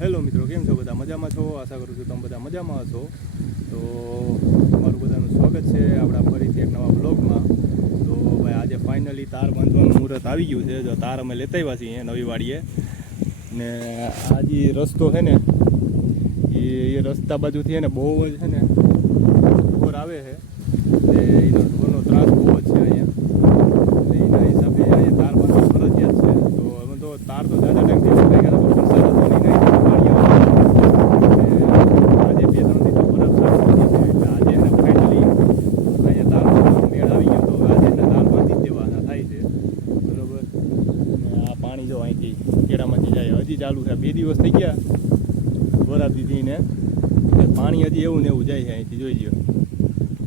Hello મિત્રો, કેમ છો? બધા મજામાં છો? આશા કરું છું તમે બધા મજામાં હશો. તો તમારું બધાનું સ્વાગત છે આપણા ફરીથી એક નવા બ્લોગમાં. તો ભાઈ, આજે ફાઇનલી તાર બાંધવાનું મુહૂર્ત આવી ગયું છે. જો તાર અમે લેતા આવ્યા છીએ નવી વાડીએ. ને આ જે રસ્તો છે ને, એ રસ્તા બાજુથી છે ને બહુ જ છે ને ઢોર આવે છે. એનો ઢોરનો ત્રાસ બહુ જ છે અહીંયા એટલે એના હિસાબે અહીંયા તાર બાંધવું ફરજિયાત છે તો અમે તો તાર તો જાજા ટાઈમથી લગાઈ ગયા હતા, પણ વરસાદ હતો નહીં, નહીં તો પાણી આવે. અને આજે બે ત્રણ દિવસ બરફ ચાલુ થઈ છે એટલે આજે એને ફાઇનલી અહીંયા તાર બાંધવાનો મેળ આવી ગયો તો હવે આજે એને તાર બાંધી જ દેવાના થાય છે બરોબર અને આ પાણી જો અહીંથી કેળામાંથી જાય હજી ચાલુ છે બે દિવસ થઈ ગયા વરાતીથી ને એટલે પાણી હજી એવું ને એવું જાય છે અહીંથી જોઈ લ્યો.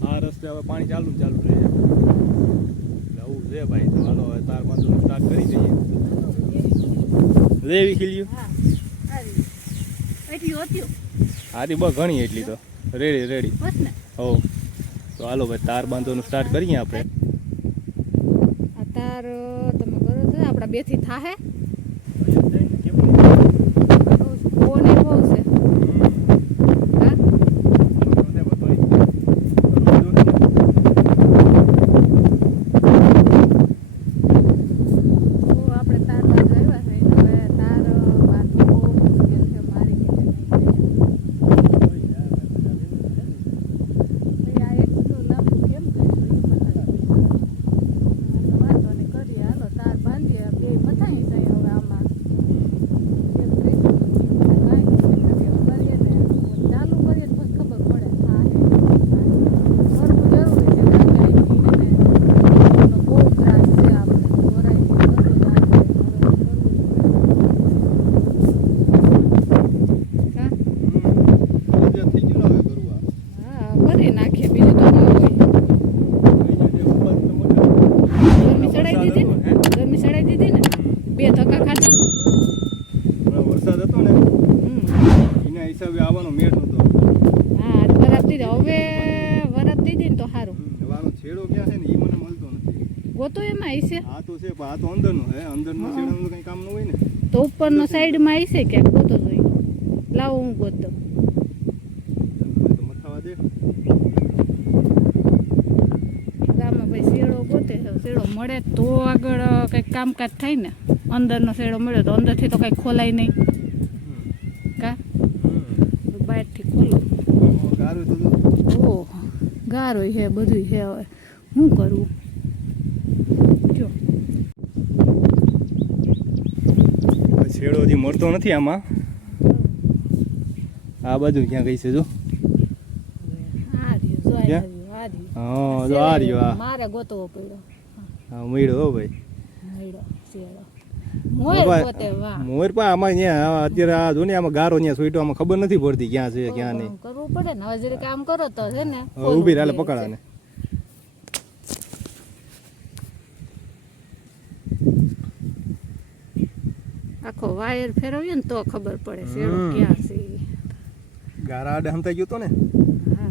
આ રસ્તે હવે પાણી ચાલુ ચાલુ રહે છે. આવું છે ભાઈ તો હાલો હવે તાર બાંધવાનું સ્ટાર્ટ કરી દઈએ. રેવી ખીલ્યું? હારી. બસ ઘણી એટલી તો. Ready ready. ને. હો. તો હાલો ભાઈ તાર બાંધવાનું સ્ટાર્ટ કરીએ આપણે. આ તાર તમે કરો છો આપણા બેથી થાહે બહુ ને બહુ છે હા તો આપણે તાર બાંધવા આવ્યા છે એટલે હવે તાર બાંધવું બહુ મુશ્કેલ છે મારી રીતે આ એક તો લાંબુ કેમ કર્યું એ મને નથી ખબર. હા, તો વાંધો નહીં કરીએ હાલો તાર બાંધીએ બે મથાઈ જાય હવે આમાં એક ત્રીજું કાંઈ નહીં કરીએ કરીએ ને ચાલુ કરીએ ને પછી ખબર પડે હા હે કરવું જરૂરી છે કારણ કે અહીંથી એને એનો બહુ ત્રાસ છે આપણે ગોરાઈ બધું જ આ છે. હવે કરવું જ પડે. હા હા કરી નાખીએ બીજું તો ન હોય ગરમી ચડાઈ દીધી ને ગરમી ચડાઈ દીધી ને બે ધક્કા ખાધા વરસાદ હતો ને હમ. એના હિસાબે આવવાનો મેળ નતો હા વરાપ દીધી હવે વરસ દીધી ને તો સારું વાનો છેડો ક્યાં છે ને એ મને મળતો નથી. ગોતો એમાં હશે આ તો છે પણ આ તો અંદરનો હે અંદરનો હા. છેડાનું કંઈ કામ ન હોય ને. તો ઉપરનો સાઈડમાં હશે ક્યાંક ગોતો જોઈ. લાવો હું ગોતો. તો મથાવા દે શેડો મળે તો આગળ કંઈક કામકાજ થાય ને. અંદરનો શેડો મળ્યો તો અંદરથી તો કંઈક ખોલાય નહીં કા બહારથી ખોલો ગારું તો જો. ઓહ ગારો છે બધું છે હવે. શું કરવું જો. છેડો હજી મળતો નથી આમાં? આ બાજુ ક્યાં ગઈ છે જો. હા જો આ રહ્યો મારે ગોતવો પડ્યો. હા મળ્યો હો ભાઈ. મળ્યો મોર બાબા, ગોતે વાહ. મોર પણ આમાં ત્યાં અત્યારે આ જો ને આમાં ગારો ત્યાં સોઈટો આમાં ખબર નથી પડતી ક્યાં છે ક્યાં નહીં. કરવું પડે ને હવે કામ કરો તો છે ને ઊભી રહે પકડા ને આખો વાયર ફેરવીએ ને તો ખબર પડે શેડો ક્યાં છે. ગારા આડે હમતાઈ ગયો તો ને હા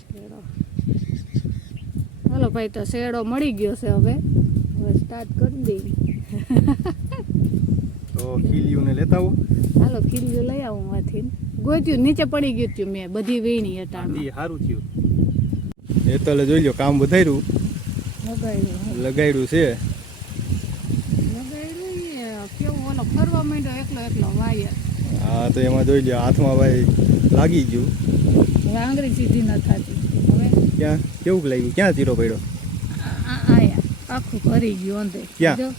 શેડો હાલો ભાઈ તો શેડો મળી ગયો છે હવે. હવે સ્ટાર્ટ કરી દઈએ. તો ખીલીઓને લેતા આવો. હાલો ખીલ્યું લઈ આવું માંથી ગોત્યું નીચે પડી ગયું હતું મેં બધી વીણી એ સારું થયું. એ તો જોઈ લો કામ વધાર્યું. લગાડ્યું. લગાડ્યું છે. કેવું ઓલો ફરવા માંડ્યો એકલો એકલો વાયર. હા તો એમાં જોઈ લો હાથમાં ભાઈ લાગી ગયું. હવે આંગળી સીધી ન થતી. હવે ક્યાં? કેવું લાગ્યું? ક્યાં ચીરો પડ્યો? આખું ભરી ગયું અંદર. ક્યાં?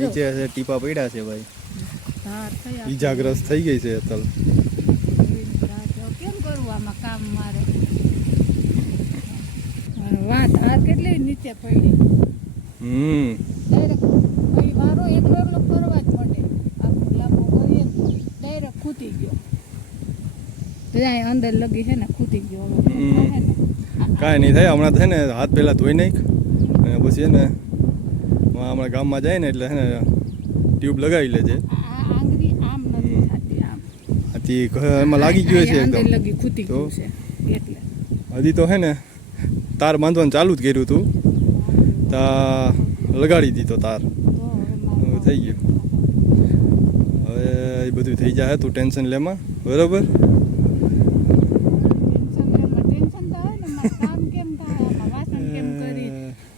નીચે ટીપા પડ્યા છે ભાઈ. ઈજાગ્રસ્ત થઈ ગઈ છે કેમ કરવું આમાં કામ મારે? વાત હાથ કેટલી નીચે પડી? હમ ડાયરેક્ટ પછી વારો એકલો એકલો ફરવા જ પડે આખું લાંબો કરીએ ડાયરેક્ટ ખૂટી ગયો ત્યાં અંદર લગી છે ને ખૂટી ગયો? કાંઈ નહીં થાય હમણાં થાય ને હાથ પહેલાં ધોઈ નાખ અને પછી છે ને હમણાં ગામમાં જાય ને એટલે છે ને ટ્યુબ લગાવી લેજે. ઘ- એમાં લાગી ગયો છે એકદમ. તો? છે હજી તો હે ને તાર બાંધવાનું ચાલુ જ કર્યું હતું. તા લગાડી દીધો તાર. થઈ ગયું. હવે એ બધું થઈ જાય તું ટેન્શન લેમાં બરોબર ટેન્શન લેવામાં ટેન્શન તો આવે ને મારે કામ કેમ થાય? વાસણ કેમ કરી?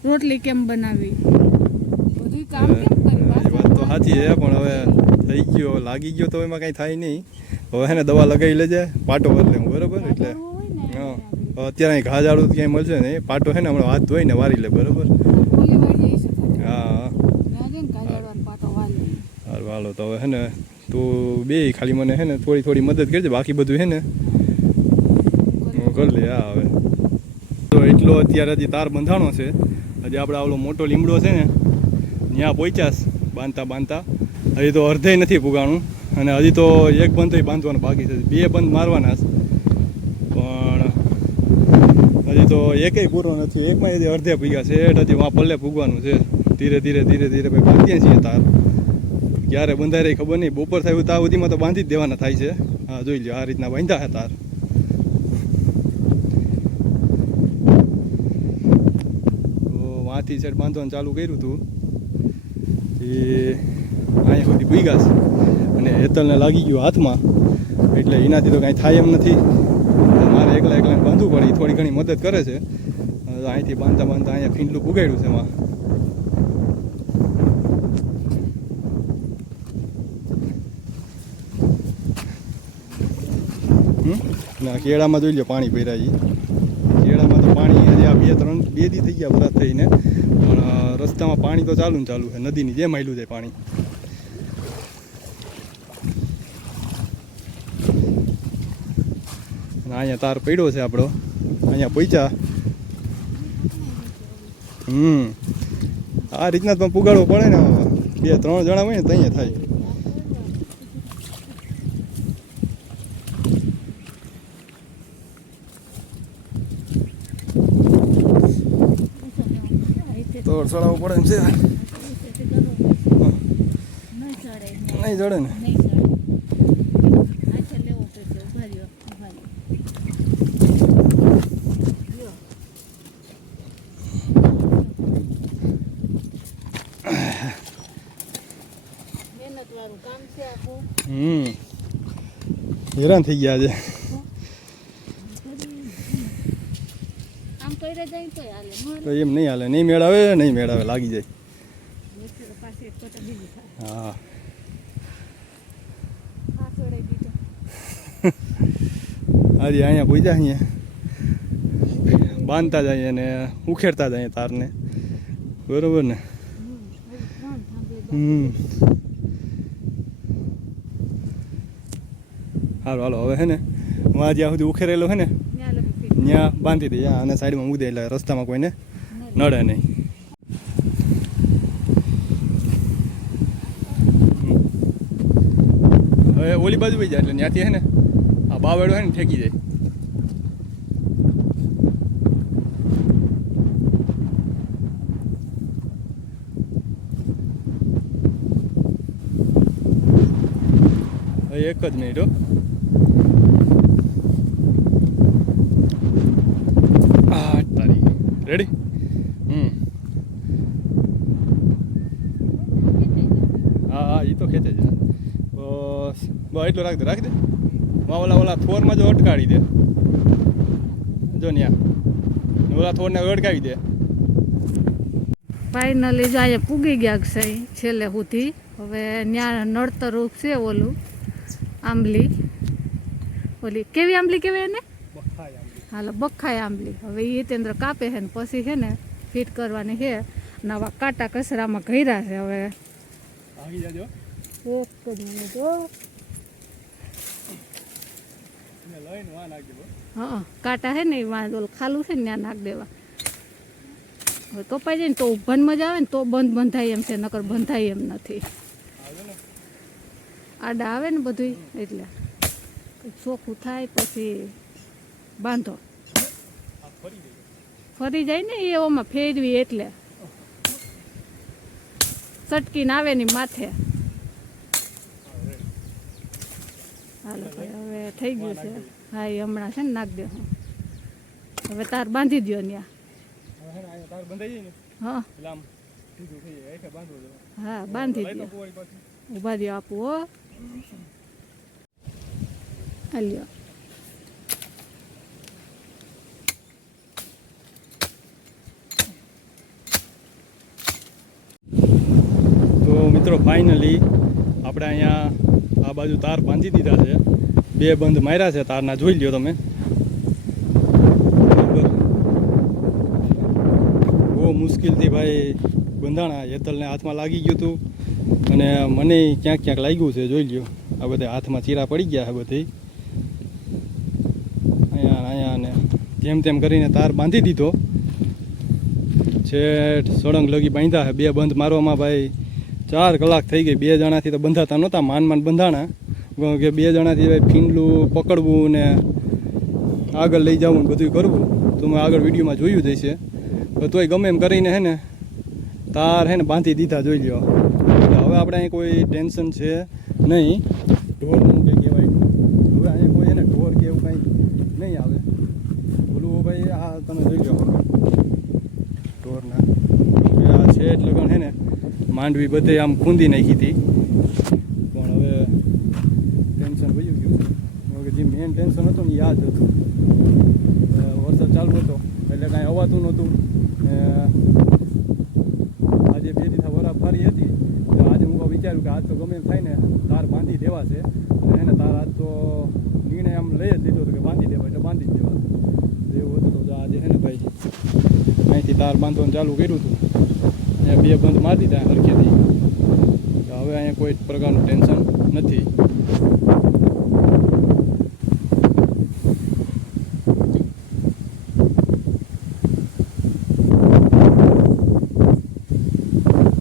રોટલી કેમ બનાવી? બધું કામ કેમ કરી વાત તો સાચી છે પણ હવે થઈ ગયો લાગી ગયો તો એમાં કાંઈ થાય નહીં. હવે એને દવા લગાવી લેજે પાટો બદલે હું બરોબર? એટલે અત્યારે અહીં ઘા ઝાડું ક્યાંય મળશે ને પાટો છે ને હમણાં હાથ ધોઈને વારી લે બરોબર? હા. વાલો તો હવે હે ને તું બે ખાલી મને હે ને થોડી થોડી મદદ કરજે બાકી બધું હે ને. હું કરી લે હા હવે. તો એટલો અત્યારે હજી તાર બંધાણો છે. હજી આપણે આવલો મોટો લીમડો છે ને ત્યાં પહોંચ્યાસ બાંધતા બાંધતા. હજી તો અર્ધે નથી પુગાણું. અને હજી તો એક બંધ બાંધવાનું બાકી છે. બે બંધ મારવાના છે. પણ હજી તો એકેય પૂરો નથી. એકમાં હજી અડધે પૂગ્યા છે. એટ હજી વાં પલ્લે પૂગવાનું છે. ધીરે ધીરે ધીરે ધીરે ભાઈ બાંધીએ છીએ તાર. ક્યારે બંધાય રહી ખબર નહીં. બપોર થાય ત્યાં સુધીમાં તો બાંધી જ દેવાના થાય છે. હા, જોઈ લો આ રીતના બાંધ્યા હતા તાર. વાંથી સાઈડ બાંધવાનું ચાલુ કર્યું હતું, એ અહીંયા સુધી ભૂગ્યા છે. અને હેતલને લાગી ગયું હાથમાં, એટલે એનાથી તો કાંઈ થાય એમ નથી. મારે એકલા એકલા બાંધવું પડે, એ થોડી ઘણી મદદ કરે છે. અહીંથી બાંધતા બાંધતા અહીંયા ફીંડલું પુગાડ્યું છે એમાં. ના કેળામાં જોઈ લો પાણી ભર્યા કેળામાં તો પાણી આ બે ત્રણ બે દી થઈ ગયા વરસાદ થઈને. પણ રસ્તામાં પાણી તો ચાલુ ને ચાલુ છે. નદીની જેમ આવેલું જાય પાણી. અહીંયા તાર પડ્યો છે આપણો. અહીંયા પૈચા હમ. આ રીતના તમે પુગાડવો પડે ને બે, ત્રણ જણા હોય ને તો અહીંયા થાય. તો ચડાવવું પડે એમ છે. નહીં ચડે ને? હેરાન થઈ ગયા છે આમ કરે જાય તોય હાલે ન તો એમ નહીં હાલે. નહીં મેળાવે નહીં મેળાવે. લાગી જાય. હા. આ આજે અહીંયા પૂજા અહીંયા. બાંધતા જઈએ ને ઉખેડતા જઈએ તારને. બરોબર ને? હમ. હજી સારું હાલો. હવે હે ને હું જ્યાં સુધી ઉખેરેલો હે ને ત્યાં બાંધી દઈએ અને સાઈડમાં મૂકી દે એટલે રસ્તામાં કોઈને. નડે નહીં. હવે ઓલી બાજુ વહી જાય એટલે ત્યાંથી હે ને આ બાવેડો હે ને ઠેકી જાય. એક જ મિનિટ હો. રેડી હમ હા હા એ તો ખેંચે છે બસ એટલું રાખ દે રાખી દે માં ઓલા ઓલા થોરમાં જો અટકાડી દે. જો ને ઓલા થોરને અટકાવી દે. ફાઇનલી જાય પૂગી ગયા છે છેલ્લે સુધી હવે ત્યાં નડતર રૂપ છે ઓલું આંબલી. ઓલી કેવી આંબલી કહેવાય એને? હાલો બખાય આંબલી. હવે એ તેન્દ્ર કાપે છે ને પછી છે ને ફિટ કરવાની છે. નવા કાંટા કસરામાં ઘર્યા છે હવે. આવી જાજો. એક જ. મિનિટ હો. કાંટા છે ને વાં ખાલું છે ને ત્યાં નાખ દેવા. હવે કપાઈ જાય ને તો ઉભાન મજા આવે ને તો બંધ બંધાય એમ છે, નકર બંધાય એમ નથી. આડા આવે ને બધું એટલે. ચોખ્ખું થાય પછી બાંધો. ફરી ફરી જાય ને એ ઓમાં ફેરવી એટલે. ચટકીને આવે ને માથે હાલો ભાઈ હવે થઈ ગયું છે. હા એ હમણાં છે ને નાખ દે હવે તાર બાંધી દ્યો ત્યાં હા બાંધી દો ઊભા દો આપું હો. તો મિત્રો ફાઇનલી આપણે અહીંયા આ બાજુ તાર બાંધી દીધા છે. બે બંધ માર્યા છે, તારના જોઈ લ્યો તમે. બહુ મુશ્કેલથી ભાઈ બંધાણા હેતલને હાથમાં લાગી ગયું હતું અને મને ક્યાંક ક્યાંક લાગ્યું છે, જોઈ લ્યો. આ બધા હાથમાં ચીરા પડી ગયા છે બધી. અહીંયા અહીંયા ને જેમ તેમ કરીને તાર બાંધી દીધો. છેઠ સળંગ લગી બાંધ્યા બે બંધ મારવામાં ભાઈ ચાર કલાક થઈ ગઈ. બે જણાથી તો બંધાતા નહોતા, માન માન બંધાણા. કે બે જણાથી ફીંડલું, પકડવું ને આગળ લઈ જવું ને બધું કરવું, તો મેં આગળ વિડીયોમાં જોયું જ છે તોય ગમે એમ કરીને હે ને, તાર હે ને બાંધી દીધા જોઈ લ્યો. હવે આપણે અહીં કોઈ ટેન્શન છે નહીં. ઢોરનું કે કહેવાય? હવે અહીંયા કોઈ એને ઢોર કે એવું કાંઈ નહીં આવે. બોલું ભાઈ, આ તમે જોઈ લો ઢોરના. આ છે લગન છે ને, માંડવી બધે આમ ખૂંદી નાખી હતી પણ હવે ટેન્શન વયું ગયું છે મેઇન ટેન્શન હતું ને યાદ હતું. વરસાદ ચાલુ હતો, એટલે કાંઈ અવાતું નહોતું. આજે બે દિવસ વરા ફરી હતી. તો આજે હું વિચાર્યું કે આજ તો ગમે એમ થાય ને, તાર બાંધી દેવાશે અને એને તાર આજ તો નિર્ણય આમ લઈ જ લીધો હતો કે બાંધી દેવા, એટલે બાંધી જ દેવા. એવું હતું તો આજે હે ને ભાઈ, અહીંથી તાર બાંધવાનું ચાલુ કર્યું હતું. અહીંયા બે બંધ મારી દીધા હરખેથી. હવે અહીંયા કોઈ પ્રકારનું ટેન્શન નથી.